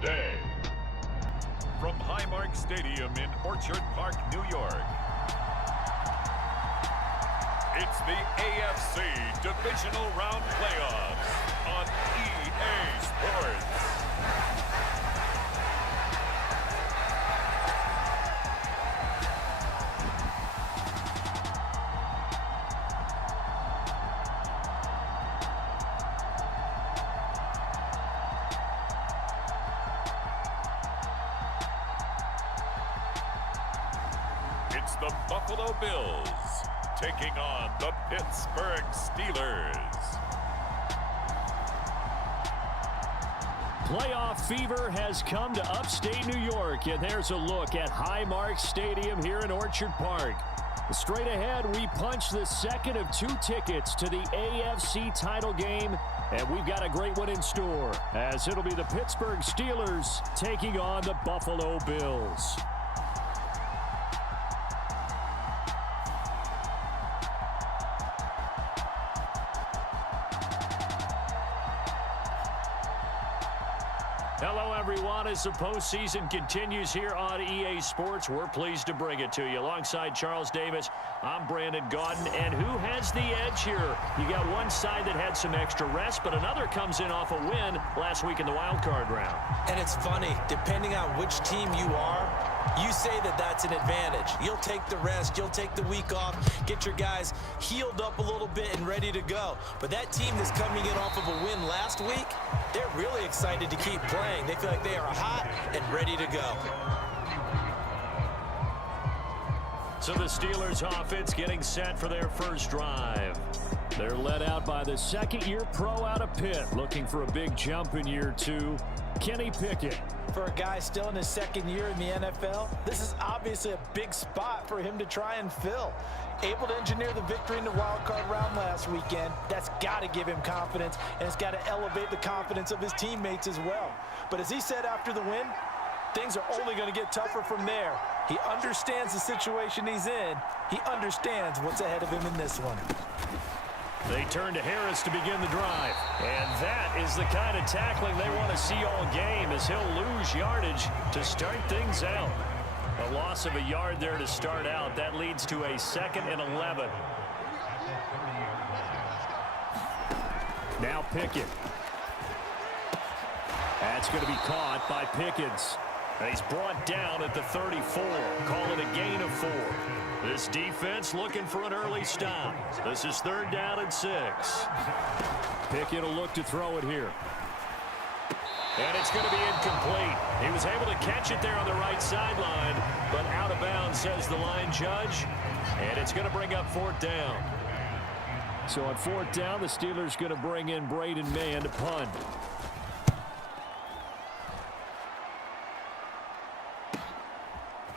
day. From Highmark Stadium in Orchard Park, New York, it's the AFC Divisional Round Playoffs on EA Sports. It's the Buffalo Bills taking on the Pittsburgh Steelers. Playoff fever has come to upstate New York, and there's a look at Highmark Stadium here in Orchard Park. Straight ahead, we punch the second of 2 tickets to the AFC title game, and we've got a great one in store, as it'll be the Pittsburgh Steelers taking on the Buffalo Bills. Hello, everyone. As the postseason continues here on EA Sports, we're pleased to bring it to you. Alongside Charles Davis, I'm Brandon Gaudin. And who has the edge here? You got one side that had some extra rest, but another comes in off a win last week in the wild card round. And it's funny, depending on which team you are, you say that that's an advantage. You'll take the rest, you'll take the week off, get your guys healed up a little bit and ready to go. But that team that's coming in off of a win last week, they're really excited to keep playing. They feel like they are hot and ready to go. So the Steelers offense getting set for their first drive. They're led out by the second-year pro out of Pitt, looking for a big jump in year 2, Kenny Pickett. For a guy still in his second year in the NFL, this is obviously a big spot for him to try and fill. Able to engineer the victory in the wild card round last weekend, that's got to give him confidence, and it's got to elevate the confidence of his teammates as well. But as he said after the win, things are only going to get tougher from there. He understands the situation he's in. He understands what's ahead of him in this one. They turn to Harris to begin the drive. And that is the kind of tackling they want to see all game, as he'll lose yardage to start things out. A loss of a yard there to start out. That leads to a 2nd and 11. Now Pickett. That's going to be caught by Pickens. And he's brought down at the 34. Call it a gain of 4. This defense looking for an early stop. This is 3rd down and 6. Pickett will look to throw it here. And it's going to be incomplete. He was able to catch it there on the right sideline, but out of bounds, says the line judge. And it's going to bring up 4th down. So on 4th down, the Steelers going to bring in Braden Mann to punt.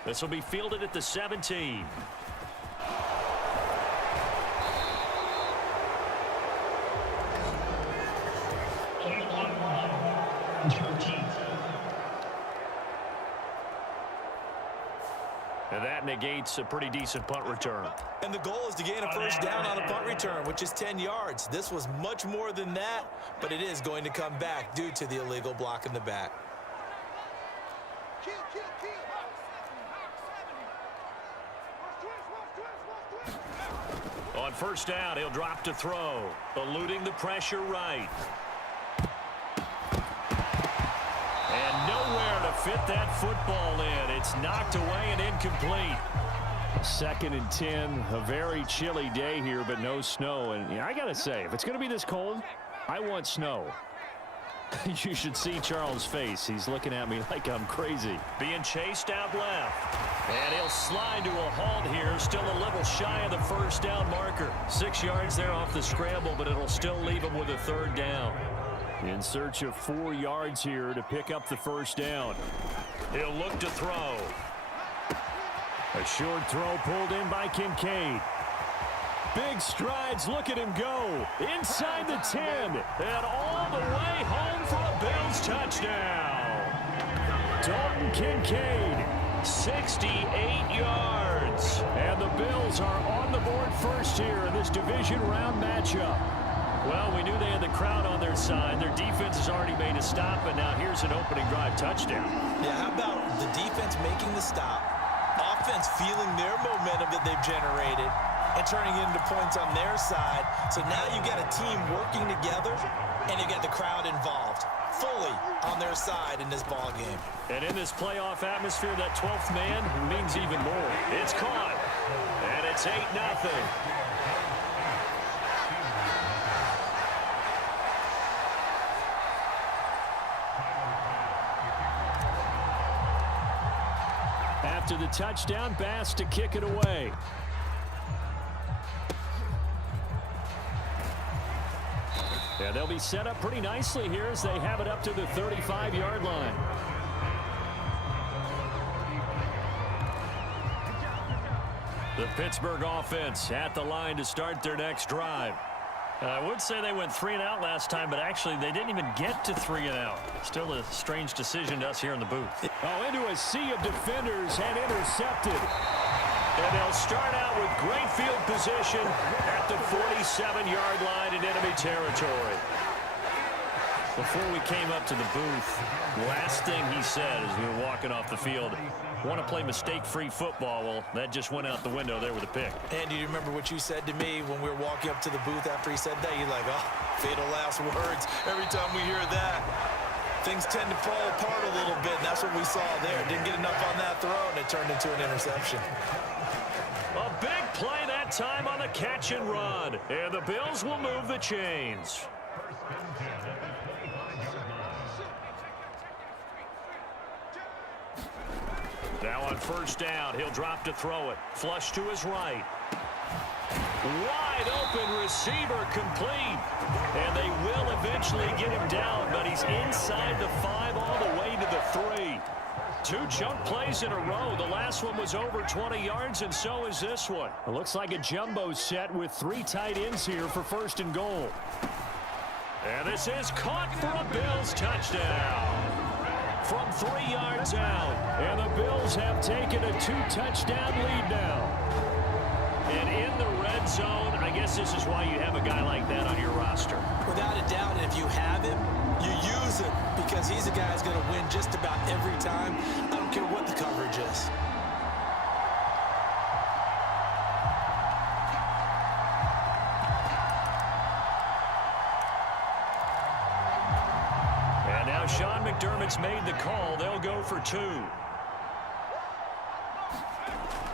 This will be fielded at the 17. And that negates a pretty decent punt return. And the goal is to gain a first down on a punt return, which is 10 yards. This was much more than that, but it is going to come back due to the illegal block in the back. On 1st down, he'll drop to throw, eluding the pressure right. And nowhere to fit that football in. It's knocked away and incomplete. 2nd and 10, a very chilly day here, but no snow. And I got to say, if it's going to be this cold, I want snow. You should see Charles' face. He's looking at me like I'm crazy. Being chased out left. And he'll slide to a halt here. Still a little shy of the 1st down marker. 6 yards there off the scramble, but it'll still leave him with a 3rd down. In search of 4 yards here to pick up the 1st down. He'll look to throw. A short throw pulled in by Kincaid. Big strides, look at him go. Inside the 10, and all the way home for a Bills touchdown. Dalton Kincaid, 68 yards. And the Bills are on the board first here in this division round matchup. Well, we knew they had the crowd on their side. Their defense has already made a stop, and now here's an opening drive touchdown. Yeah, how about the defense making the stop, offense feeling their momentum that they've generated, and turning it into points on their side. So now you've got a team working together, and you got the crowd involved fully on their side in this ball game. And in this playoff atmosphere, that 12th man means even more. It's caught, and it's 8-0. After the touchdown, Bass to kick it away. Yeah, they'll be set up pretty nicely here as they have it up to the 35-yard line. The Pittsburgh offense at the line to start their next drive. I would say they went 3 and out last time, but actually they didn't even get to 3 and out. Still a strange decision to us here in the booth. Oh, into a sea of defenders and intercepted. And they'll start out with great field position at the 47-yard line in enemy territory. Before we came up to the booth, last thing he said as we were walking off the field, want to play mistake-free football. Well, that just went out the window there with a pick. And do you remember what you said to me when we were walking up to the booth after he said that? You're like, oh, fatal last words. Every time we hear that, things tend to fall apart a little bit, and that's what we saw there. Didn't get enough on that throw, and it turned into an interception. A big play that time on the catch and run. And the Bills will move the chains. Now on first down, he'll drop to throw it. Flush to his right. Wide open receiver complete. And they will eventually get him down, but he's inside the 5 all the way to the 3. 2 chunk plays in a row. The last one was over 20 yards, and so is this one. It looks like a jumbo set with 3 tight ends here for first and goal. And this is caught for a Bills touchdown. From 3 yards out, and the Bills have taken a 2-touchdown lead now. And in the red zone, I guess this is why you have a guy like that on your roster. Without a doubt, and if you have him, you use him because he's a guy who's going to win just about every time. I don't care what the coverage is. Sean McDermott's made the call. They'll go for 2.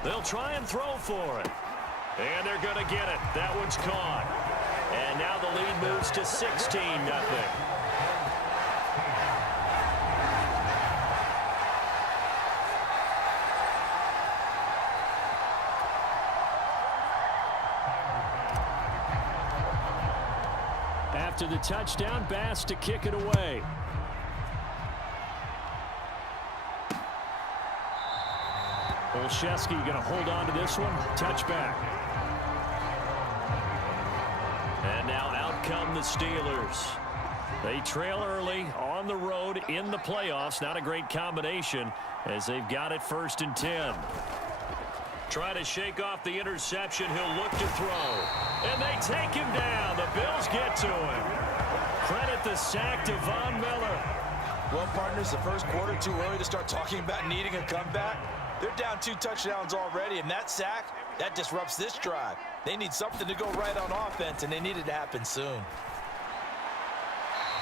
They'll try and throw for it. And they're going to get it. That one's caught. And now the lead moves to 16-0. After the touchdown, Bass to kick it away. Olszewski going to hold on to this one. Touchback. And now out come the Steelers. They trail early on the road in the playoffs. Not a great combination as they've got it 1st and 10. Try to shake off the interception. He'll look to throw. And they take him down. The Bills get to him. Credit the sack to Von Miller. Well, partners, the first quarter too early to start talking about needing a comeback. They're down 2 touchdowns already, and that sack, that disrupts this drive. They need something to go right on offense, and they need it to happen soon.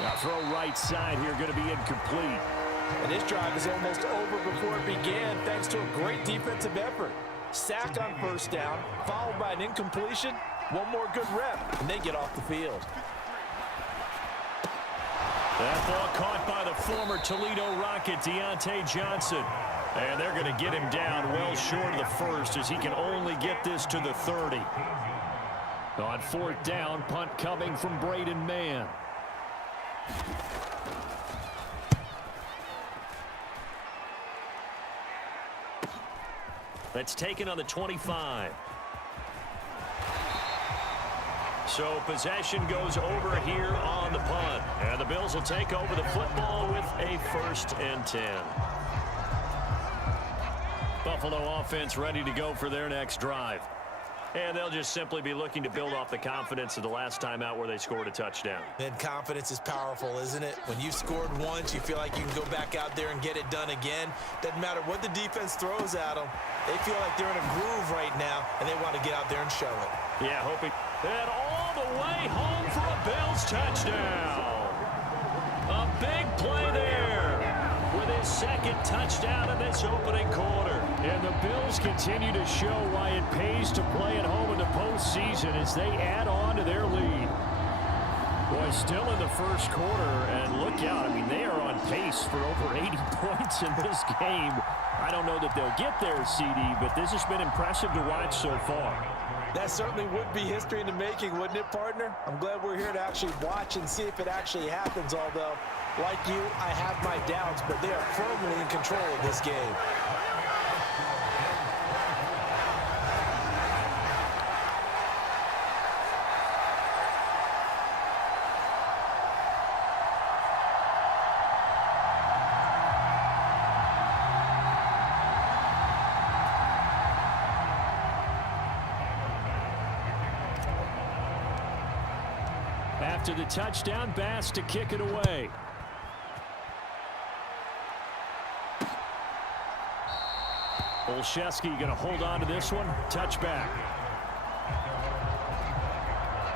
Now throw right side here, going to be incomplete. And this drive is almost over before it began, thanks to a great defensive effort. Sack on first down, followed by an incompletion. One more good rep, and they get off the field. That ball caught by the former Toledo Rocket, Deontay Johnson. And they're going to get him down well short of the first as he can only get this to the 30. On 4th down, punt coming from Braden Mann. That's taken on the 25. So possession goes over here on the punt. And the Bills will take over the football with a 1st and 10. Buffalo offense ready to go for their next drive. And they'll just simply be looking to build off the confidence of the last time out where they scored a touchdown. And confidence is powerful, isn't it? When you scored once, you feel like you can go back out there and get it done again. Doesn't matter what the defense throws at them. They feel like they're in a groove right now, and they want to get out there and show it. Yeah, hoping. And all the way home for a Bills touchdown. A big play there with his second touchdown in this opening quarter. And the Bills continue to show why it pays to play at home in the postseason as they add on to their lead. Boy, still in the first quarter, and look out. I mean, they are on pace for over 80 points in this game. I don't know that they'll get there, CD, but this has been impressive to watch so far. That certainly would be history in the making, wouldn't it, partner? I'm glad we're here to actually watch and see if it actually happens, although, like you, I have my doubts, but they are firmly in control of this game. After the touchdown, Bass to kick it away. Olszewski going to hold on to this one. Touchback.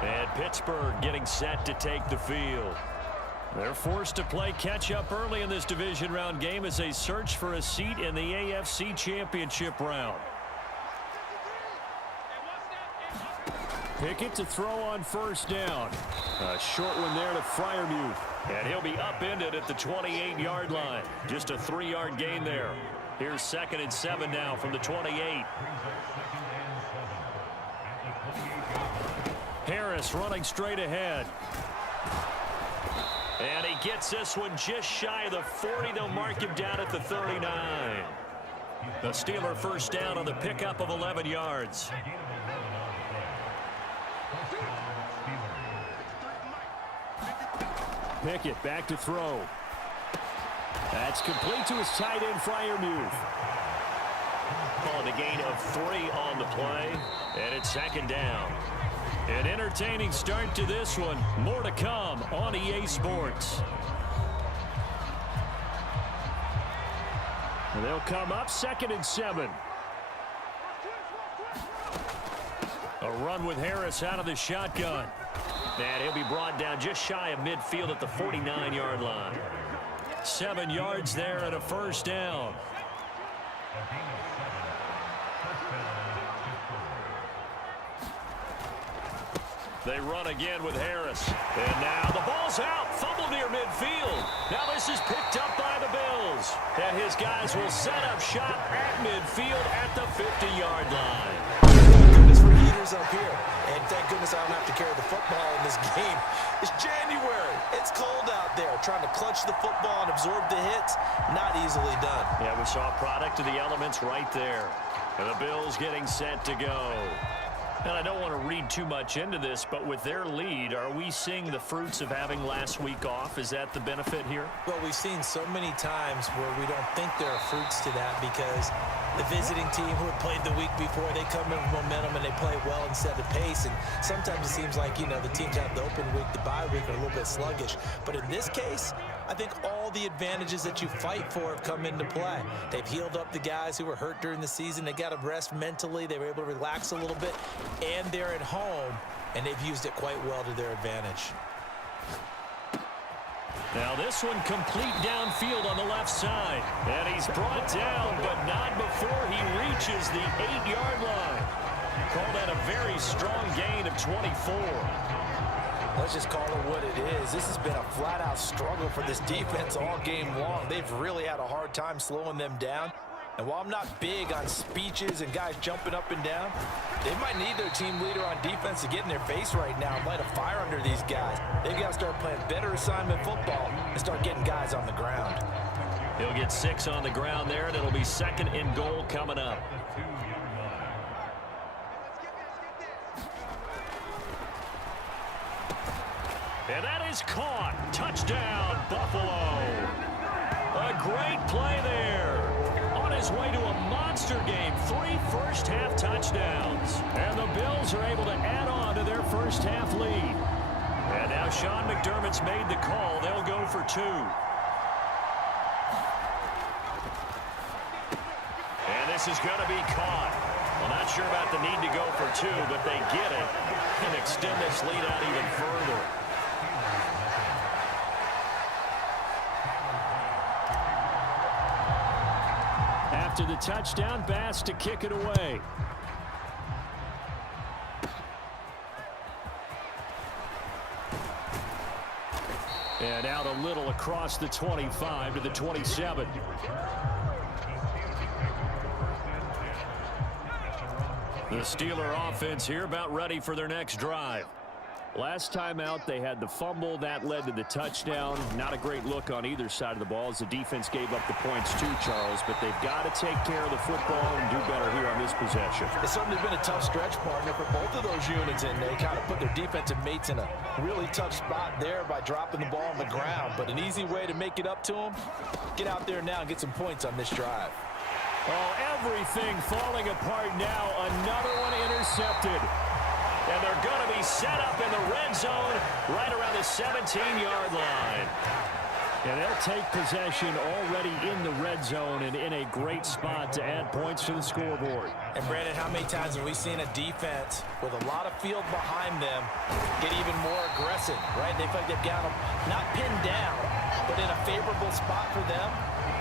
And Pittsburgh getting set to take the field. They're forced to play catch-up early in this division round game as they search for a seat in the AFC Championship round. Pickett to throw on first down. A short one there to Freiermuth. And he'll be upended at the 28-yard line. Just a 3-yard gain there. Here's 2nd and 7 now from the 28. Harris running straight ahead. And he gets this one just shy of the 40. They'll mark him down at the 39. The Steeler first down on the pickup of 11 yards. Pickett back to throw. That's complete to his tight end, Freiermuth. Calling a gain of 3 on the play, and it's 2nd down. An entertaining start to this one. More to come on EA Sports. And they'll come up 2nd and 7. A run with Harris out of the shotgun. And he'll be brought down just shy of midfield at the 49-yard line. 7 yards there and a first down. They run again with Harris. And now the ball's out. Fumble near midfield. Now this is picked up by the Bills. And his guys will set up shop at midfield at the 50-yard line. Thank goodness for heaters up here. And thank goodness I don't have to carry the football in this game. It's January. It's cold out there. Trying to clutch the football and absorb the hits, not easily done. Yeah, we saw a product of the elements right there. And the Bills getting set to go. And I don't want to read too much into this, but with their lead, are we seeing the fruits of having last week off? Is that the benefit here? Well, we've seen so many times where we don't think there are fruits to that because the visiting team who had played the week before, they come in with momentum and they play well and set the pace. And sometimes it seems like, you know, the teams have the open week, the bye week are a little bit sluggish. But in this case, I think all the advantages that you fight for have come into play. They've healed up the guys who were hurt during the season. They got to rest mentally. They were able to relax a little bit. And they're at home, and they've used it quite well to their advantage. Now this one complete downfield on the left side. And he's brought down, but not before he reaches the 8-yard line. Call that a very strong gain of 24. Let's just call it what it is. This has been a flat-out struggle for this defense all game long. They've really had a hard time slowing them down. And while I'm not big on speeches and guys jumping up and down, they might need their team leader on defense to get in their face right now and light a fire under these guys. They've got to start playing better assignment football and start getting guys on the ground. He'll get 6 on the ground there, and it'll be 2nd and goal coming up. And that is caught. Touchdown, Buffalo. A great play there. On his way to a monster closer game. 3 first-half touchdowns. And the Bills are able to add on to their first-half lead. And now Sean McDermott's made the call. They'll go for 2. And this is going to be caught. Well, not sure about the need to go for 2, but they get it and extend this lead out even further. After the touchdown, Bass to kick it away. And out a little across the 25 to the 27. The Steeler offense here about ready for their next drive. Last time out, they had the fumble. That led to the touchdown. Not a great look on either side of the ball as the defense gave up the points too, Charles. But they've got to take care of the football and do better here on this possession. It's certainly been a tough stretch, partner, for both of those units, and they kind of put their defensive mates in a really tough spot there by dropping the ball on the ground. But an easy way to make it up to them, get out there now and get some points on this drive. Oh, everything falling apart now. Another one intercepted. And they're going to be set up in the red zone right around the 17-yard line. And they'll take possession already in the red zone and in a great spot to add points to the scoreboard. And, Brandon, how many times have we seen a defense with a lot of field behind them get even more aggressive, right? They feel like they've got them not pinned down, but in a favorable spot for them.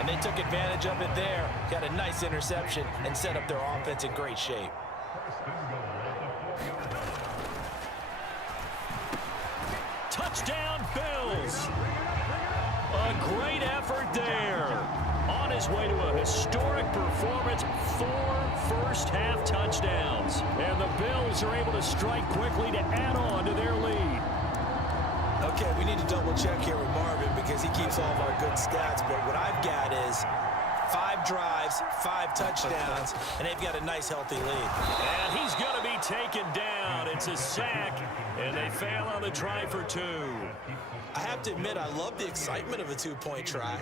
And they took advantage of it there, got a nice interception, and set up their offense in great shape. Touchdown, Bills. A great effort there. On his way to a historic performance, 4 first-half touchdowns. And the Bills are able to strike quickly to add on to their lead. Okay, we need to double-check here with Marvin because he keeps all of our good stats. But what I've got is 5 drives, 5 touchdowns, and they've got a nice, healthy lead. And he's going to be taken down. It's a sack, and they fail on the try for 2. I have to admit, I love the excitement of a 2-point try.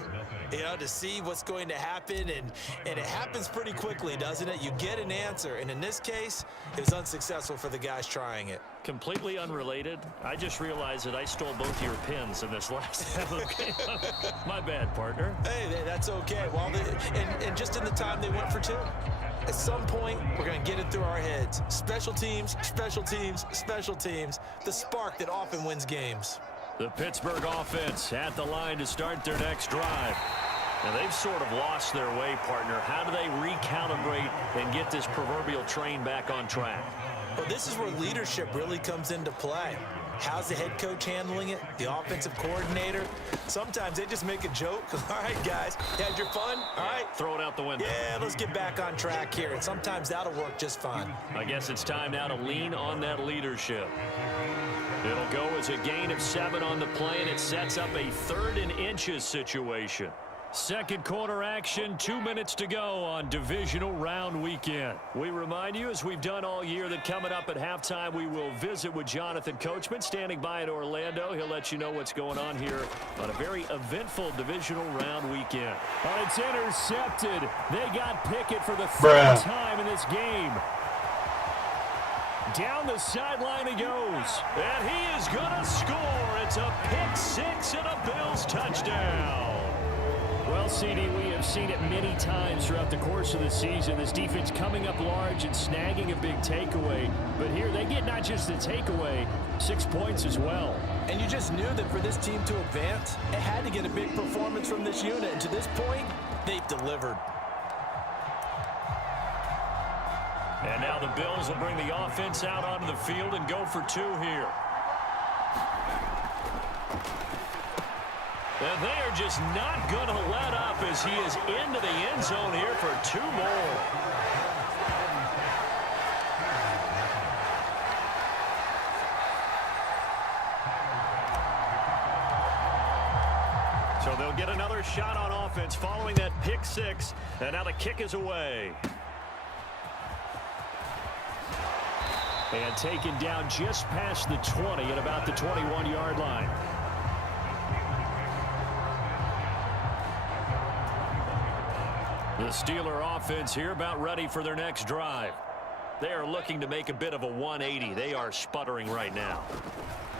You know, to see what's going to happen, and it happens pretty quickly, doesn't it? You get an answer, and in this case, it was unsuccessful for the guys trying it. Completely unrelated. I just realized that I stole both your pins in this last game. My bad, partner. Hey, that's okay. Well, and just in the time they went for 2. At some point, we're going to get it through our heads. Special teams, special teams, special teams. The spark that often wins games. The Pittsburgh offense at the line to start their next drive. Now, they've sort of lost their way, partner. How do they recalibrate and get this proverbial train back on track? Well, this is where leadership really comes into play. How's the head coach handling it? The offensive coordinator? Sometimes they just make a joke. All right, guys, you had your fun? All right. Throw it out the window. Yeah, let's get back on track here. And sometimes that'll work just fine. I guess it's time now to lean on that leadership. It'll go as a gain of 7 on the play, and it sets up a 3rd and inches situation. Second quarter action, 2 minutes to go on Divisional Round Weekend. We remind you, as we've done all year, that coming up at halftime, we will visit with Jonathan Coachman, standing by in Orlando. He'll let you know what's going on here on a very eventful Divisional Round Weekend. Oh, it's intercepted. They got Pickett for the 3rd time in this game. Down the sideline he goes, and he is going to score. It's a pick-6 and a Bills touchdown. Well, CD, we have seen it many times throughout the course of the season. This defense coming up large and snagging a big takeaway. But here they get not just the takeaway, 6 points as well. And you just knew that for this team to advance, it had to get a big performance from this unit. And to this point, they've delivered. And now the Bills will bring the offense out onto the field and go for 2 here. And they are just not going to let up as he is into the end zone here for 2 more. So they'll get another shot on offense following that pick-6. And now the kick is away. And taken down just past the 20 at about the 21-yard line. The Steeler offense here about ready for their next drive. They are looking to make a bit of a 180. They are sputtering right now.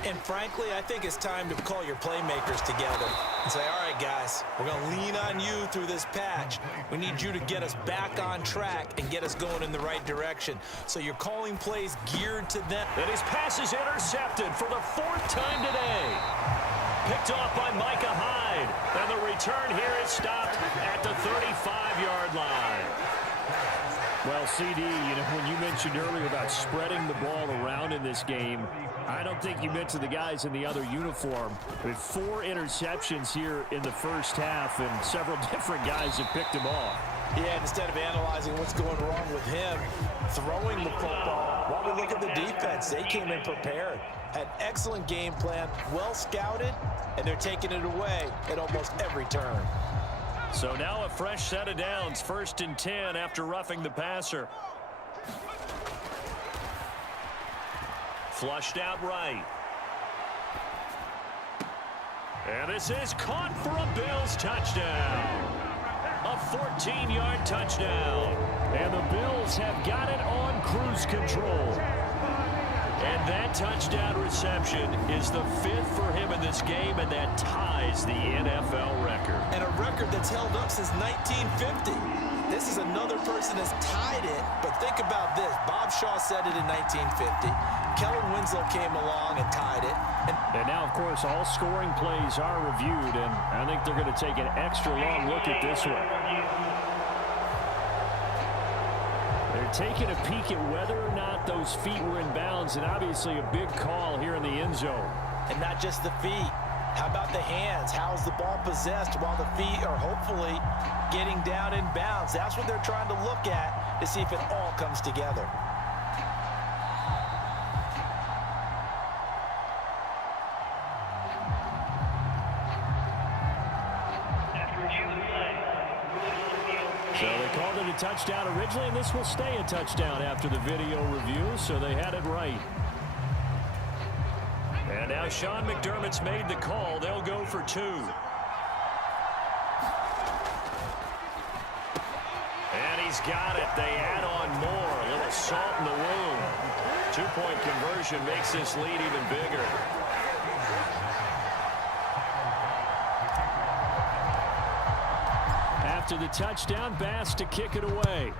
And frankly, I think it's time to call your playmakers together and say, all right, guys, we're going to lean on you through this patch. We need you to get us back on track and get us going in the right direction. So you're calling plays geared to them. And his pass is intercepted for the 4th time today. Picked off by Micah Hyde. And the return here is stopped at the 35-yard line. Well, CD, when you mentioned earlier about spreading the ball around in this game, I don't think you mentioned the guys in the other uniform. With 4 interceptions here in the first half, and several different guys have picked them off. Yeah, and instead of analyzing what's going wrong with him, throwing the football, while we look at the defense, they came in prepared. Had excellent game plan, well scouted, and they're taking it away at almost every turn. So now a fresh set of downs, 1st and 10 after roughing the passer. Flushed out right. And this is caught for a Bills touchdown. A 14-yard touchdown. And the Bills have got it on cruise control. And that touchdown reception is the 5th for him in this game, and that ties the NFL record. And a record that's held up since 1950. This is another person that's tied it, but think about this. Bob Shaw said it in 1950. Kellen Winslow came along and tied it. And now, of course, all scoring plays are reviewed, and I think they're going to take an extra long look at this one. They're taking a peek at whether or not those feet were in bounds, and obviously a big call here in the end zone. And not just the feet. How about the hands? How's the ball possessed while the feet are hopefully getting down in bounds? That's what they're trying to look at to see if it all comes together. So they called it a touchdown originally, and this will stay a touchdown after the video review, so they had it right. And now Sean McDermott's made the call. They'll go for 2. And he's got it. They add on more. A little salt in the wound. 2-point conversion makes this lead even bigger. After the touchdown, Bass to kick it away.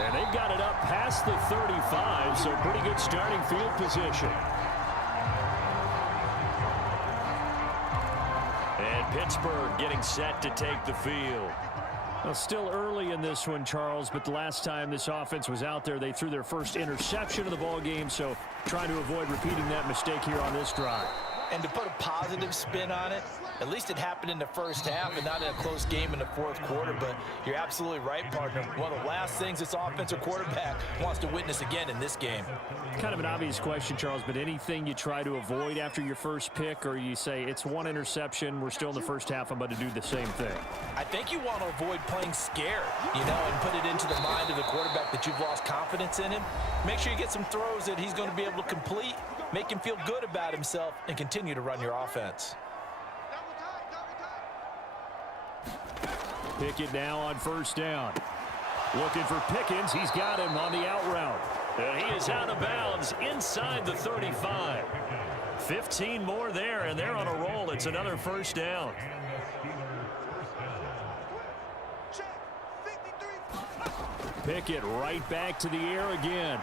And they've got it up past the 35, so pretty good starting field position. And Pittsburgh getting set to take the field. Well, still early in this one, Charles, but the last time this offense was out there, they threw their first interception of the ball game, so trying to avoid repeating that mistake here on this drive. And to put a positive spin on it, at least it happened in the first half and not in a close game in the 4th quarter. But you're absolutely right, partner. One of the last things this offensive quarterback wants to witness again in this game. Kind of an obvious question, Charles, but anything you try to avoid after your first pick, or you say it's 1 interception, we're still in the first half, I'm about to do the same thing? I think you want to avoid playing scared, and put it into the mind of the quarterback that you've lost confidence in him. Make sure you get some throws that he's going to be able to complete, make him feel good about himself, and continue to run your offense. Pickett now on 1st down. Looking for Pickens. He's got him on the out route. And he is out of bounds inside the 35. 15 more there, and they're on a roll. It's another 1st down. Pickett right back to the air again.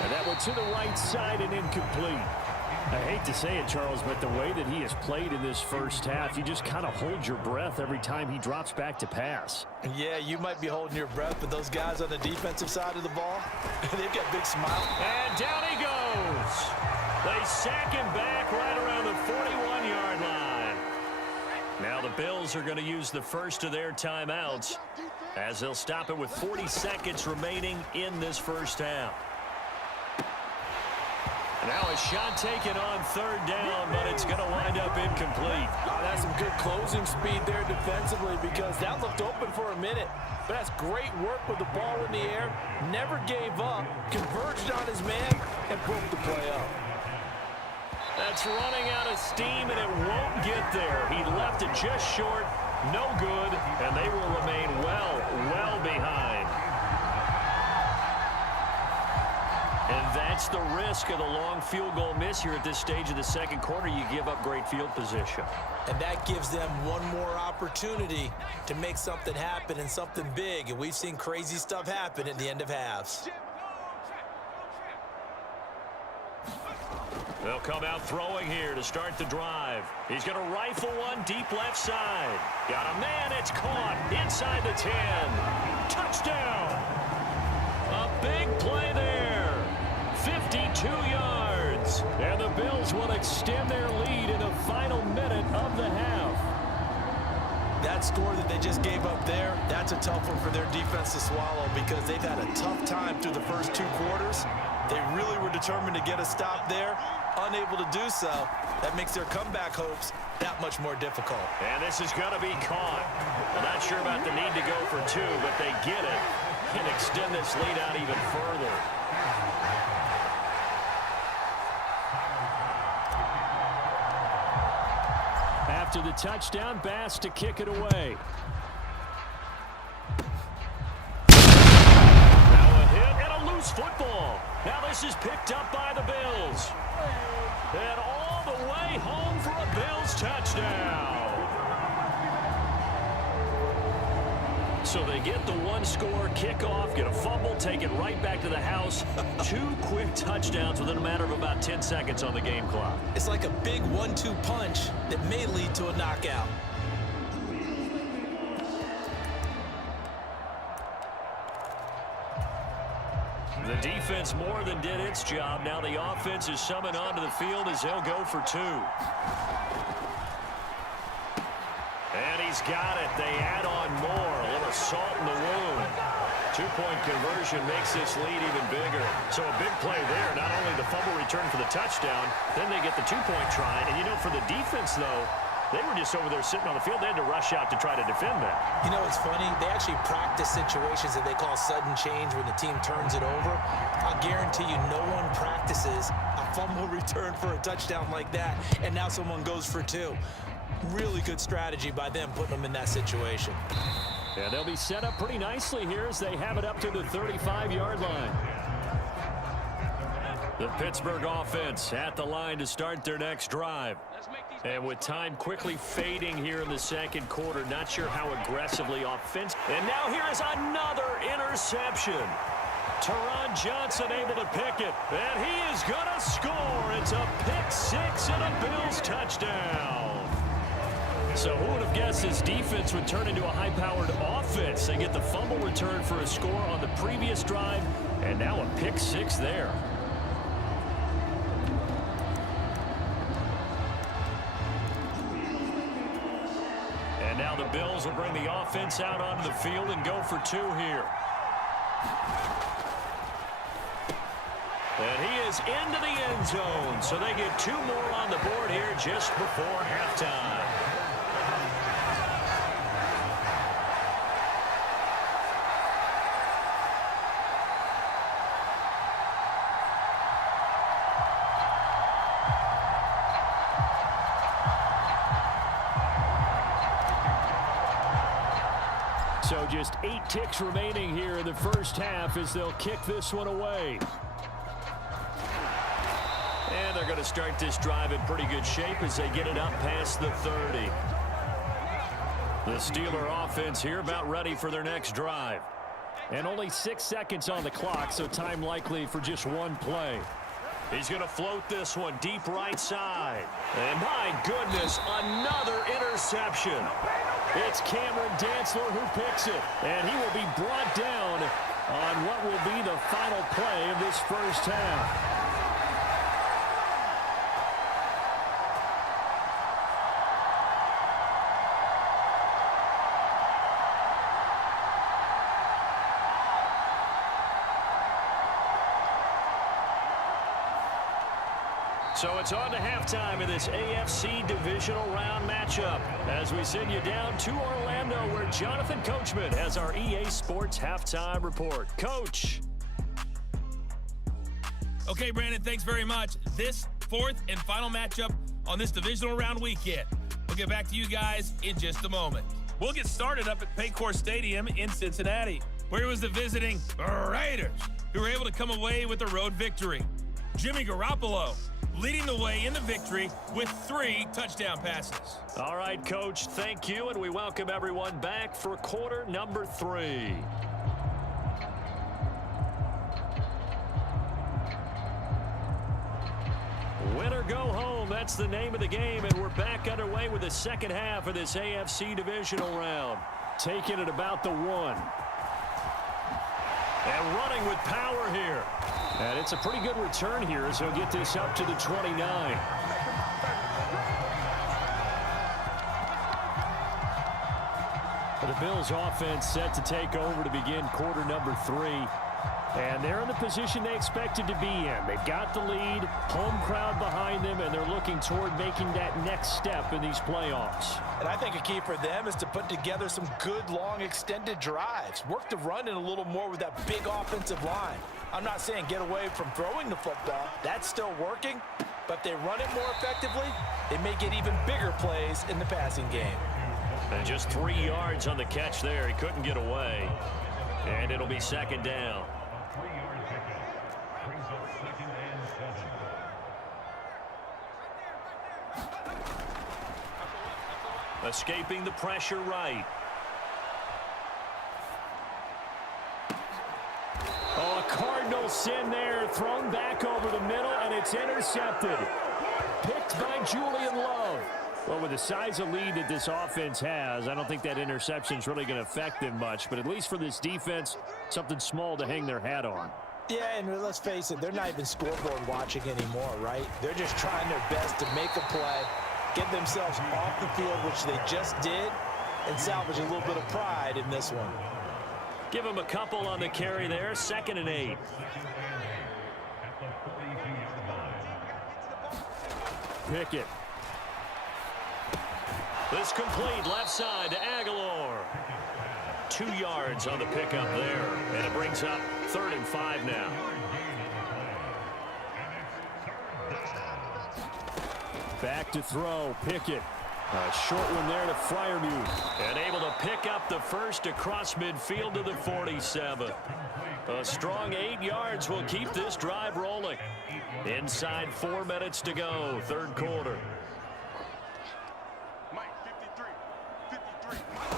And that one to the right side and incomplete. I hate to say it, Charles, but the way that he has played in this first half, you just kind of hold your breath every time he drops back to pass. Yeah, you might be holding your breath, but those guys on the defensive side of the ball, they've got big smiles. And down he goes. They sack him back right around the 41-yard line. Now the Bills are going to use the first of their timeouts as they'll stop it with 40 seconds remaining in this first half. Now a shot taken on 3rd down, but it's going to wind up incomplete. Oh, that's some good closing speed there defensively, because that looked open for a minute. But that's great work with the ball in the air. Never gave up, converged on his man, and broke the play up. And it's running out of steam, and it won't get there. He left it just short, no good, and they will remain well behind. And that's the risk of the long field goal miss here at this stage of the second quarter. You give up great field position. And that gives them one more opportunity to make something happen and something big. And we've seen crazy stuff happen at the end of halves. They'll come out throwing here to start the drive. He's going to rifle one deep left side. Got a man. It's caught inside the 10. Touchdown. A big play there. 52 yards. And the Bills will extend their lead in the final minute of the half. That score that they just gave up there, that's a tough one for their defense to swallow because they've had a tough time through the first two quarters. They really were determined to get a stop there. Unable to do so. That makes their comeback hopes that much more difficult. And this is going to be caught. Well, not sure about the need to go for two, but they get it and extend this lead out even further. After the touchdown, Bass to kick it away. Now a hit and a loose football. Now this is picked up by the Bills. And all the way home for a Bills touchdown. So they get the one-score kickoff, get a fumble, take it right back to the house. Two quick touchdowns within a matter of about 10 seconds on the game clock. It's like a big 1-2 punch that may lead to a knockout. The defense more than did its job. Now the offense is summoned onto the field as they'll go for two. And he's got it. They add on more. A little salt in the wound. Two-point conversion makes this lead even bigger. So a big play there. Not only the fumble return for the touchdown, then they get the two-point try. And, you know, for the defense, though, they were just over there sitting on the field. They had to rush out to try to defend that. You know, it's funny. They actually practice situations that they call sudden change when the team turns it over. I'll guarantee you no one practices a fumble return for a touchdown like that, and now someone goes for two. Really good strategy by them putting them in that situation. And they'll be set up pretty nicely here as they have it up to the 35-yard line. The Pittsburgh offense at the line to start their next drive. And with time quickly fading here in the second quarter, not sure how aggressively offensive. And now here is another interception. Teron Johnson able to pick it, and he is going to score. It's a pick six and a Bills touchdown. So who would have guessed this defense would turn into a high-powered offense? They get the fumble return for a score on the previous drive, and now a pick six there. And now the Bills will bring the offense out onto the field and go for two here. And he is into the end zone, so they get two more on the board here just before halftime. So just 8 ticks remaining here in the first half as they'll kick this one away. And they're going to start this drive in pretty good shape as they get it up past the 30. The Steeler offense here about ready for their next drive. And only 6 seconds on the clock, so time likely for just one play. He's going to float this one deep right side. And my goodness, another interception. It's Cameron Dantzler who picks it. And he will be brought down on what will be the final play of this first half. So it's on to halftime in this AFC Divisional round matchup as we send you down to Orlando where Jonathan Coachman has our EA Sports halftime report. Coach. Okay, Brandon, thanks very much. This fourth and final matchup on this divisional round weekend. We'll get back to you guys in just a moment. We'll get started up at Paycor Stadium in Cincinnati, where it was the visiting Raiders who were able to come away with a road victory. Jimmy Garoppolo leading the way in the victory with 3 touchdown passes. All right, Coach, thank you, and we welcome everyone back for quarter number 3. Win or go home, that's the name of the game, and we're back underway with the second half of this AFC Divisional round. Taking it about the 1. And running with power here. And it's a pretty good return here as he'll get this up to the 29. The Bills offense set to take over to begin quarter number 3. And they're in the position they expected to be in. They've got the lead, home crowd behind them, and they're looking toward making that next step in these playoffs. And I think a key for them is to put together some good, long, extended drives. Work the run in a little more with that big offensive line. I'm not saying get away from throwing the football. That's still working. But if they run it more effectively, they may get even bigger plays in the passing game. And just 3 yards on the catch there. He couldn't get away. And it'll be second down. Escaping the pressure right. Oh, a cardinal sin there. Thrown back over the middle, and it's intercepted. Picked by Julian Love. Well, with the size of lead that this offense has, I don't think that interception's really going to affect them much. But at least for this defense, something small to hang their hat on. Yeah, and let's face it, they're not even scoreboard watching anymore, right? They're just trying their best to make a play, get themselves off the field, which they just did, and salvage a little bit of pride in this one. Give him a couple on the carry there. 2nd and 8. Pickett. This complete left side to Aguilar. 2 yards on the pickup there, and it brings up 3rd and 5 now. Back to throw, Pickett. A short one there to Freiermuth. And able to pick up the first across midfield to the 47. A strong 8 yards will keep this drive rolling. Inside 4 minutes to go, 3rd quarter.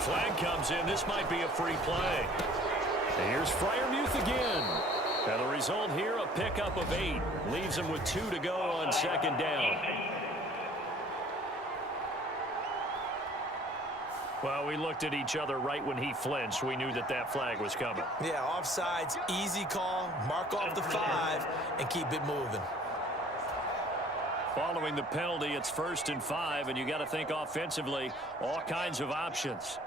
Flag comes in. This might be a free play. And here's Freiermuth again. And the result here, a pickup of 8. Leaves him with 2 to go on 2nd down. Well, we looked at each other right when he flinched. We knew that that flag was coming. Yeah, offsides, easy call. Mark off the 5 and keep it moving. Following the penalty, it's 1st and 5, and you got to think offensively, all kinds of options.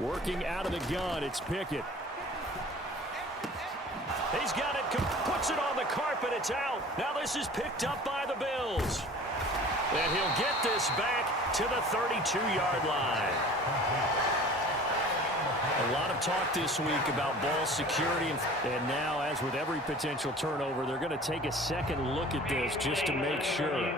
Working out of the gun, it's Pickett. He's got it, puts it on the carpet, it's out. Now this is picked up by the Bills. And he'll get this back to the 32-yard line. A lot of talk this week about ball security, and now, as with every potential turnover, they're going to take a second look at this just to make sure.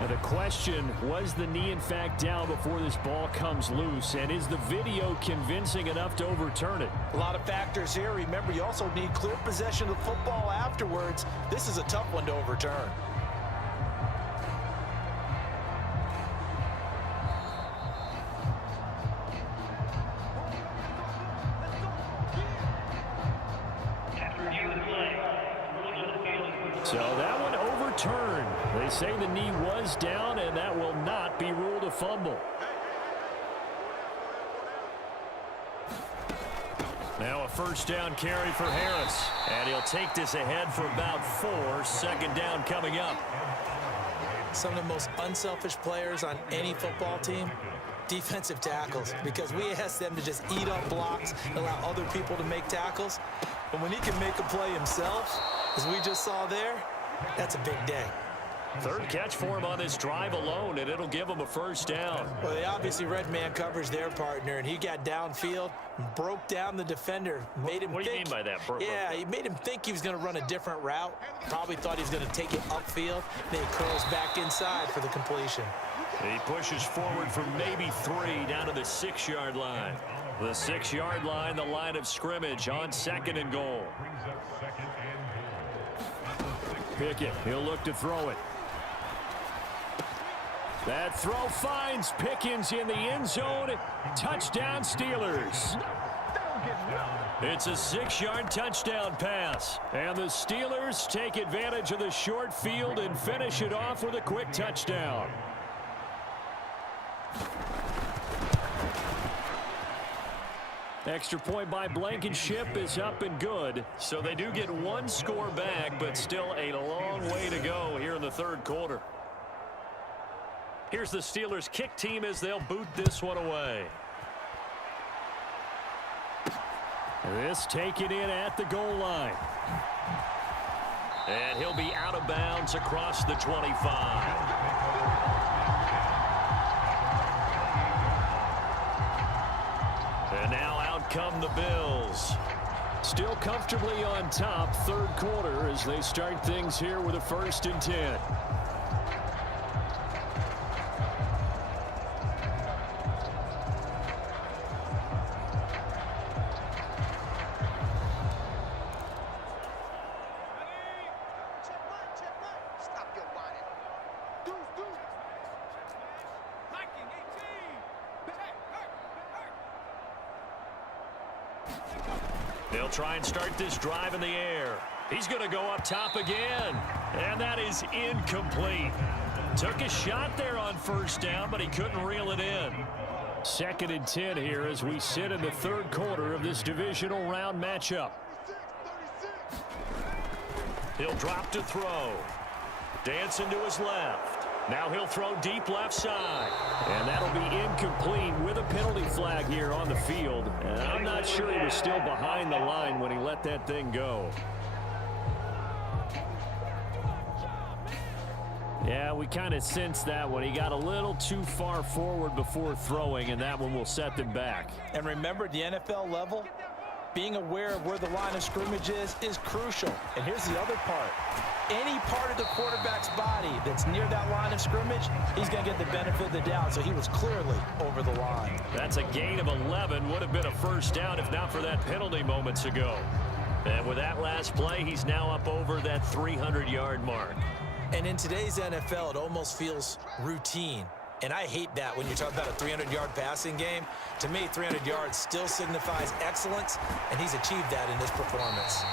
Now the question, was the knee in fact down before this ball comes loose, and is the video convincing enough to overturn it? A lot of factors here. Remember, you also need clear possession of the football afterwards. This is a tough one to overturn. So that one overturned. They say the knee was down, and that will not be ruled a fumble. Now a 1st down carry for Harris. And he'll take this ahead for about 4. 2nd down coming up. Some of the most unselfish players on any football team, defensive tackles, because we ask them to just eat up blocks and allow other people to make tackles. But when he can make a play himself, as we just saw there, that's a big day. Third catch for him on this drive alone, and it'll give him a first down. Well, they obviously read man coverage their partner, and he got downfield, broke down the defender, made him What do you think. mean by that? Yeah, he made him think he was going to run a different route. Probably thought he was going to take it upfield. Then he curls back inside for the completion. He pushes forward from maybe 3 down to the 6-yard line. The 6-yard line, the line of scrimmage on 2nd and goal. Pickett, he'll look to throw it. That throw finds Pickens in the end zone. Touchdown, Steelers. It's a 6-yard touchdown pass. And the Steelers take advantage of the short field and finish it off with a quick touchdown. Extra point by Blankenship is up and good. So they do get 1 score back, but still a long way to go here in the 3rd quarter. Here's the Steelers kick team as they'll boot this one away. This taken in at the goal line. And he'll be out of bounds across the 25. And now out come the Bills. Still comfortably on top, 3rd quarter as they start things here with a 1st and 10. They'll try and start this drive in the air. He's going to go up top again. And that is incomplete. Took a shot there on 1st down, but he couldn't reel it in. 2nd and 10 here as we sit in the 3rd quarter of this divisional round matchup. He'll drop to throw. Dancing to his left. Now he'll throw deep left side. And that'll be incomplete with a penalty flag here on the field. And I'm not sure he was still behind the line when he let that thing go. Yeah, we kind of sensed that when he got a little too far forward before throwing, and that one will set them back. And remember, at the NFL level, being aware of where the line of scrimmage is crucial. And here's the other part. Any part of the quarterback's body that's near that line of scrimmage, he's going to get the benefit of the doubt. So he was clearly over the line. That's a gain of 11. Would have been a 1st down if not for that penalty moments ago. And with that last play, he's now up over that 300-yard mark. And in today's NFL, it almost feels routine. And I hate that when you're talking about a 300-yard passing game. To me, 300 yards still signifies excellence, and he's achieved that in this performance.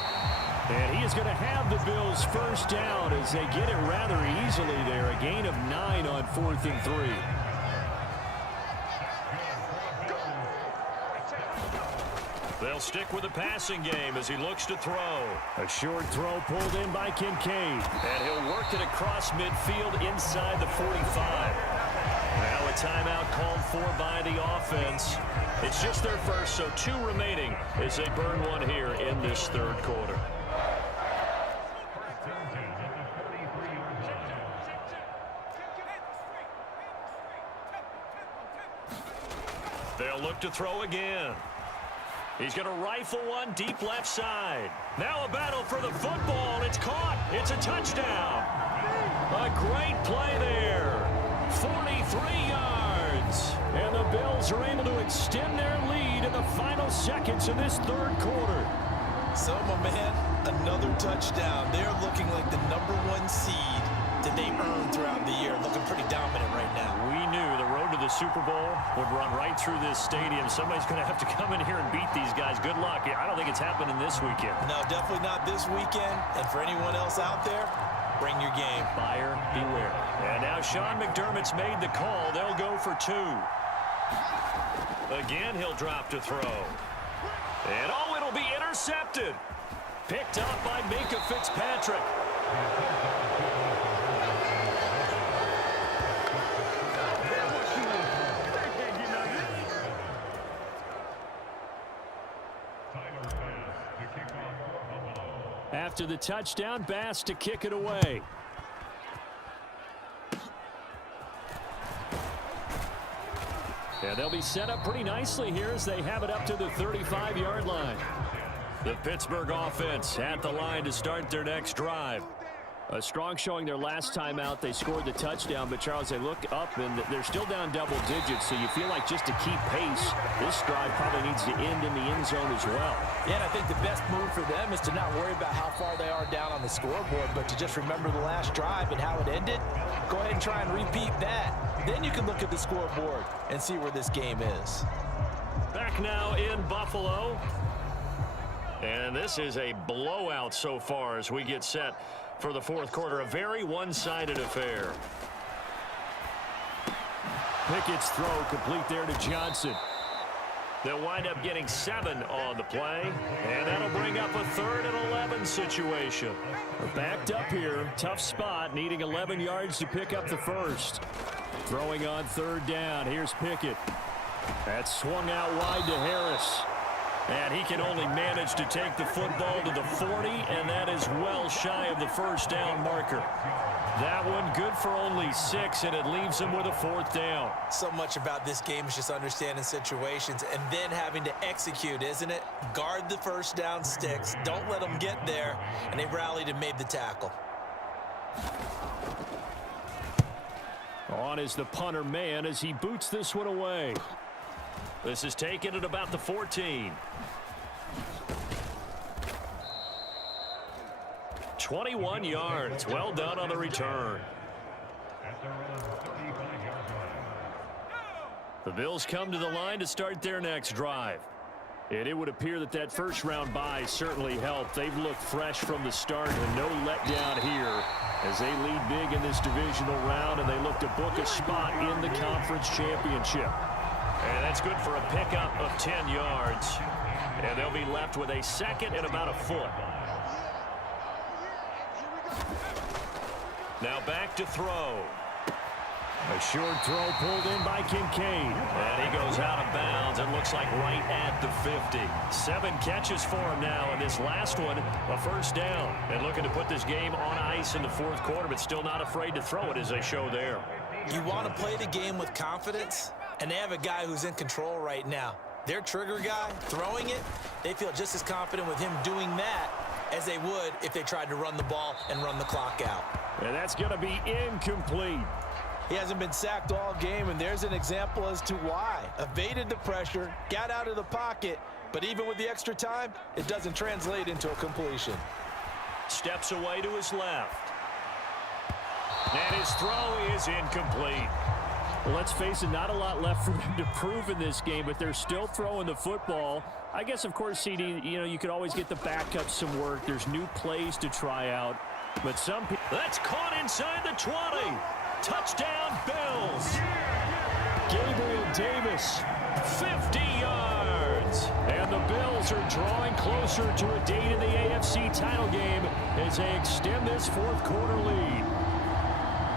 And he is going to have the Bills' 1st down as they get it rather easily there. A gain of 9 on 4th and 3. They'll stick with the passing game as he looks to throw. A short throw pulled in by Kincaid. And he'll work it across midfield inside the 45. Now a timeout called for by the offense. It's just their first, so 2 remaining as they burn one here in this 3rd quarter. They'll look to throw again. He's going to rifle one deep left side. Now a battle for the football. It's caught. It's a touchdown. A great play there. 43 yards. And the Bills are able to extend their lead in the final seconds of this 3rd quarter. So, my man, another touchdown. They're looking like the #1 seed that they earned throughout the year. Looking pretty dominant right now. We knew the road to the Super Bowl would run right through this stadium. Somebody's going to have to come in here and beat these guys. Good luck. I don't think it's happening this weekend. No, definitely not this weekend. And for anyone else out there, bring your game. Buyer beware. And now Sean McDermott's made the call. They'll go for 2. Again, he'll drop to throw. And oh, it'll be intercepted. Picked up by Minkah Fitzpatrick. After the touchdown, Bass to kick it away. And they'll be set up pretty nicely here as they have it up to the 35-yard line. The Pittsburgh offense at the line to start their next drive. A strong showing their last time out. They scored the touchdown, but Charles, they look up and they're still down double digits, so you feel like just to keep pace, this drive probably needs to end in the end zone as well. Yeah, and I think the best move for them is to not worry about how far they are down on the scoreboard, but to just remember the last drive and how it ended. Go ahead and try and repeat that. Then you can look at the scoreboard and see where this game is. Back now in Buffalo. And this is a blowout so far as we get set for the fourth quarter. A very one-sided affair. Pickett's throw complete there to Johnson. They'll wind up getting 7 on the play, and that'll bring up a 3rd and 11 situation. We're backed up here. Tough spot, needing 11 yards to pick up the first. Throwing on 3rd down. Here's Pickett. That's swung out wide to Harris. And he can only manage to take the football to the 40, and that is well shy of the first down marker. That one good for only 6, and it leaves him with a 4th down. So much about this game is just understanding situations and then having to execute, isn't it? Guard the first down sticks. Don't let them get there. And they rallied and made the tackle. On is the punter man as he boots this one away. This is taken at about the 14. 21 yards. Well done on the return. The Bills come to the line to start their next drive. And it would appear that that first-round bye certainly helped. They've looked fresh from the start and no letdown here as they lead big in this divisional round, and they look to book a spot in the conference championship. And that's good for a pickup of 10 yards. And they'll be left with a 2nd and about a foot. Now back to throw. A short throw pulled in by Kincaid. And he goes out of bounds and looks like right at the 50. 7 catches for him now, and this last one, a first down. And looking to put this game on ice in the fourth quarter, but still not afraid to throw it as they show there. You want to play the game with confidence? And they have a guy who's in control right now. Their trigger guy, throwing it, they feel just as confident with him doing that as they would if they tried to run the ball and run the clock out. And that's going to be incomplete. He hasn't been sacked all game, and there's an example as to why. Evaded the pressure, got out of the pocket, but even with the extra time, it doesn't translate into a completion. Steps away to his left. And his throw is incomplete. Well, let's face it, not a lot left for them to prove in this game, but they're still throwing the football. I guess, of course, CD, you could always get the backup some work. There's new plays to try out. But some people... That's caught inside the 20. Touchdown, Bills. Gabriel Davis, 50 yards. And the Bills are drawing closer to a date in the AFC title game as they extend this fourth quarter lead.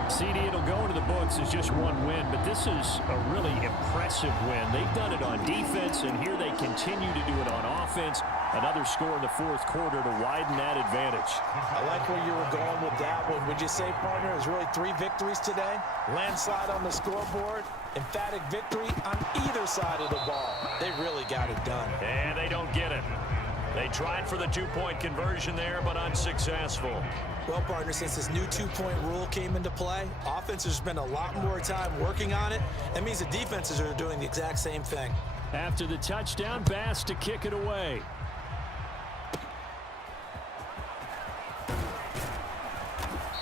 CD, it'll go into the books as just one win, but this is a really impressive win. They've done it on defense, and here they continue to do it on offense. Another score in the fourth quarter to widen that advantage. I like where you were going with that one. Would you say, partner, it was really 3 victories today? Landslide on the scoreboard, emphatic victory on either side of the ball. They really got it done. And they don't get it. They tried for the 2-point conversion there, but unsuccessful. Well, partner, since this new 2-point rule came into play, offenses spend a lot more time working on it. That means the defenses are doing the exact same thing. After the touchdown, Bass to kick it away.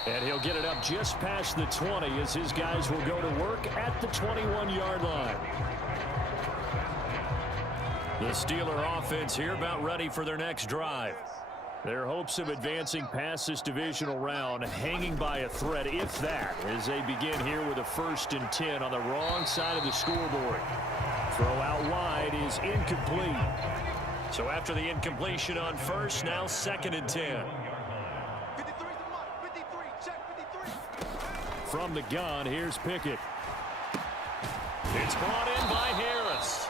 And he'll get it up just past the 20 as his guys will go to work at the 21-yard line. The Steeler offense here about ready for their next drive. Their hopes of advancing past this divisional round hanging by a thread, if that, as they begin here with a 1st and 10 on the wrong side of the scoreboard. Throw out wide is incomplete. So after the incompletion on first, now 2nd and 10. From the gun, here's Pickett. It's brought in by Harris.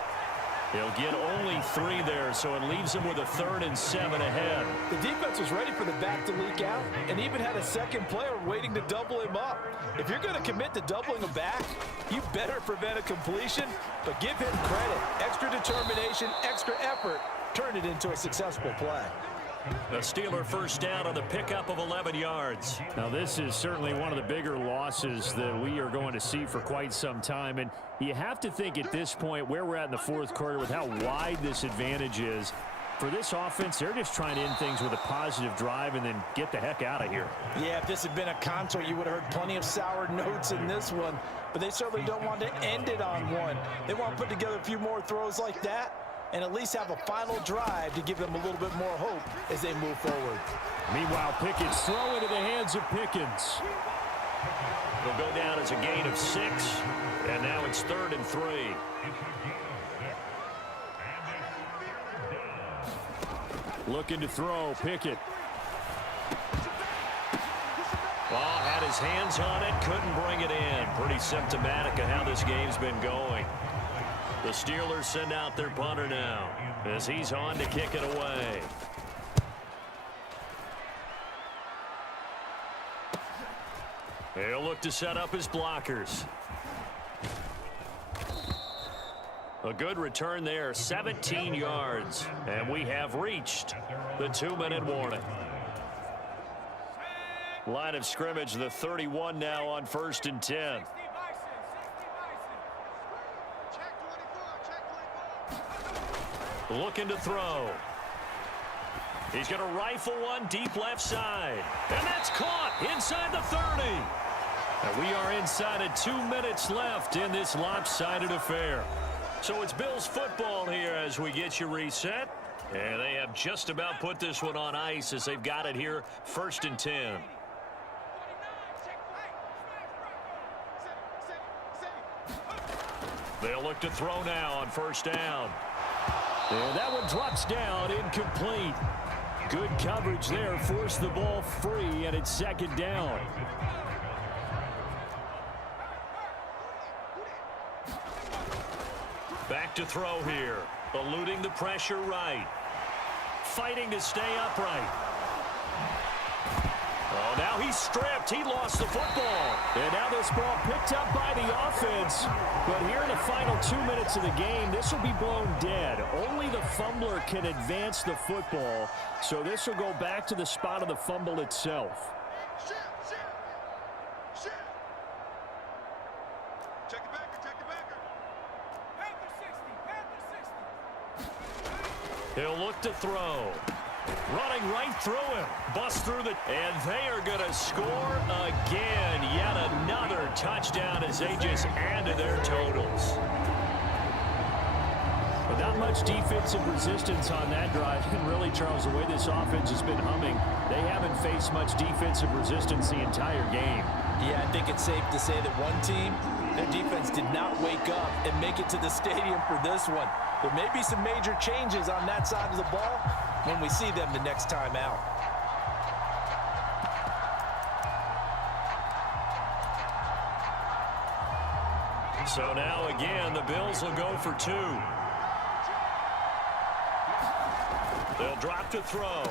He'll get only 3 there, so it leaves him with a 3rd and 7 ahead. The defense was ready for the back to leak out and even had a second player waiting to double him up. If you're going to commit to doubling a back, you better prevent a completion, but give him credit. Extra determination, extra effort, turned it into a successful play. The Steeler first down on the pickup of 11 yards. Now, this is certainly one of the bigger losses that we are going to see for quite some time. And you have to think at this point where we're at in the fourth quarter with how wide this advantage is. For this offense, they're just trying to end things with a positive drive and then get the heck out of here. Yeah, if this had been a concert, you would have heard plenty of sour notes in this one. But they certainly don't want to end it on one. They want to put together a few more throws like that and at least have a final drive to give them a little bit more hope as they move forward. Meanwhile, Pickett's throw into the hands of Pickens. Will go down as a gain of 6, and now it's 3rd and 3. Looking to throw, Pickett. Well, had his hands on it, couldn't bring it in. Pretty symptomatic of how this game's been going. The Steelers send out their punter now as he's on to kick it away. He'll look to set up his blockers. A good return there, 17 yards, and we have reached the 2-minute warning. Line of scrimmage, the 31 now on 1st and 10. Looking to throw. He's going to rifle one deep left side. And that's caught inside the 30. And we are inside of 2 minutes left in this lopsided affair. So it's Bills football here as we get you reset. And they have just about put this one on ice as they've got it here, 1st and 10. They'll look to throw now on 1st down. And that one drops down, incomplete. Good coverage there, forced the ball free, and it's 2nd down. Back to throw here, eluding the pressure right. Fighting to stay upright. Oh, now he's stripped. He lost the football. And now this ball picked up by the offense. But here in the final 2 minutes of the game, this will be blown dead. Only the fumbler can advance the football. So this will go back to the spot of the fumble itself. Check the backer, check the backer. He'll look to throw. Running right through him. Bust through the... And they are going to score again. Yet another touchdown as they just add to their totals. But not much defensive resistance on that drive. And really, Charles, the way this offense has been humming, they haven't faced much defensive resistance the entire game. Yeah, I think it's safe to say that one team, their defense did not wake up and make it to the stadium for this one. There may be some major changes on that side of the ball when we see them the next time out. So now again, the Bills will go for 2. They'll drop to throw.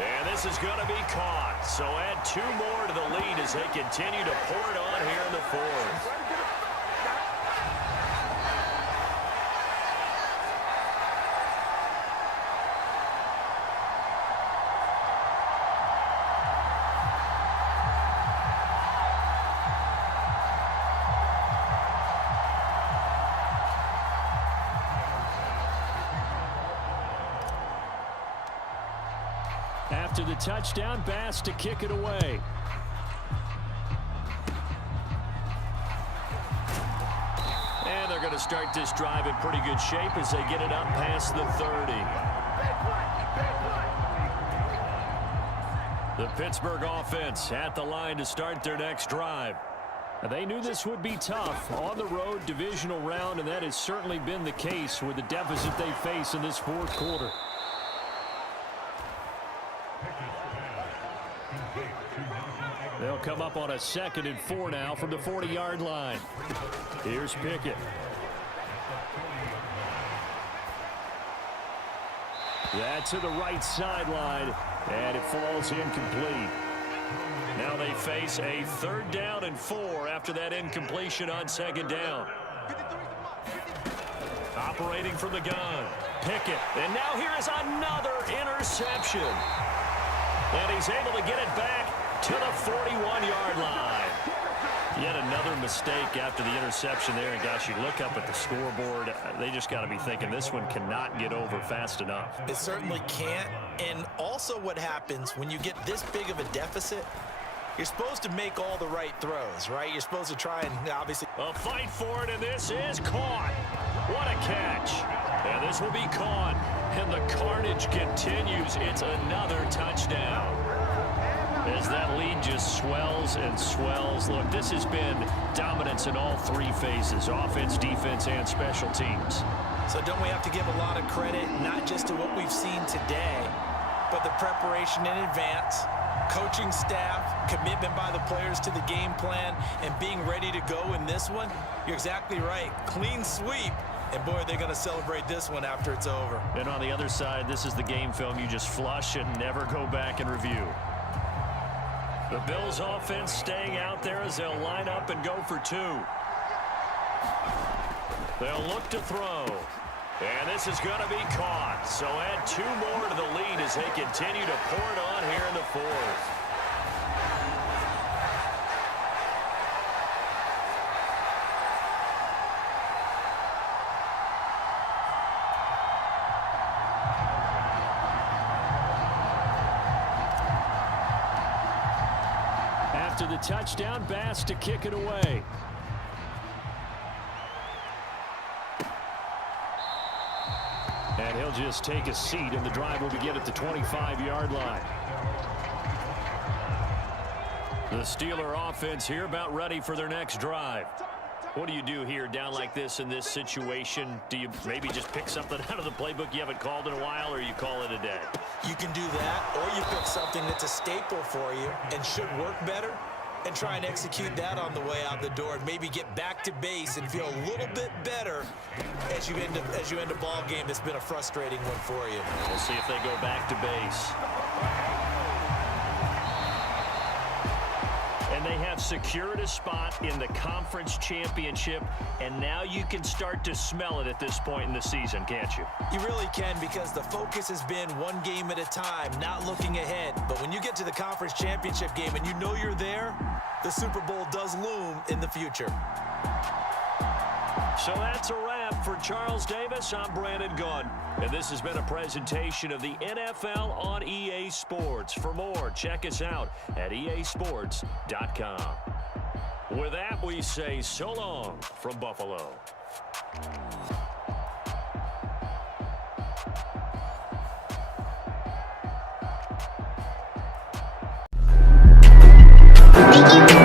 And this is going to be caught. So add 2 more to the lead as they continue to pour it on here in the 4th. After the touchdown, Bass to kick it away. And they're going to start this drive in pretty good shape as they get it up past the 30. The Pittsburgh offense at the line to start their next drive. They knew this would be tough on the road, divisional round, and that has certainly been the case with the deficit they face in this 4th quarter. They'll come up on a 2nd and 4 now from the 40-yard line. Here's Pickett. That's to the right sideline, and it falls incomplete. Now they face a 3rd down and 4 after that incompletion on 2nd down. Operating from the gun. Pickett. And now here is another interception. And he's able to get it back to the 41-yard line. Yet another mistake after the interception there. And gosh, you look up at the scoreboard, they just got to be thinking this one cannot get over fast enough. It certainly can't. And also what happens when you get this big of a deficit, you're supposed to make all the right throws, right? You're supposed to try and obviously... A fight for it, and this is caught. What a catch. And this will be caught. And the carnage continues. It's another touchdown. As that lead just swells and swells. Look, this has been dominance in all three phases, offense, defense, and special teams. So don't we have to give a lot of credit, not just to what we've seen today, but the preparation in advance, coaching staff, commitment by the players to the game plan, and being ready to go in this one? You're exactly right. Clean sweep. And boy, they're going to celebrate this one after it's over. And on the other side, this is the game film you just flush and never go back and review. The Bills offense staying out there as they'll line up and go for two. They'll look to throw. And this is going to be caught. So add two more to the lead as they continue to pour it on here in the fourth. After the touchdown, Bass to kick it away. And he'll just take a seat, and the drive will begin at the 25-yard line. The Steeler offense here about ready for their next drive. What do you do here down like this in this situation? Do you maybe just pick something out of the playbook you haven't called in a while, or you call it a day? You can do that, or you pick something that's a staple for you and should work better and try and execute that on the way out the door and maybe get back to base and feel a little bit better as you end a ball game that's been a frustrating one for you. We'll see if they go back to base. And they have secured a spot in the conference championship, and now you can start to smell it at this point in the season, can't you? You really can, because the focus has been one game at a time, not looking ahead. But when you get to the conference championship game and you know you're there, the Super Bowl does loom in the future. So that's a wrap for Charles Davis. I'm Brandon Gunn, and this has been a presentation of the NFL on EA Sports. For more, check us out at easports.com. With that, we say so long from Buffalo. Thank you.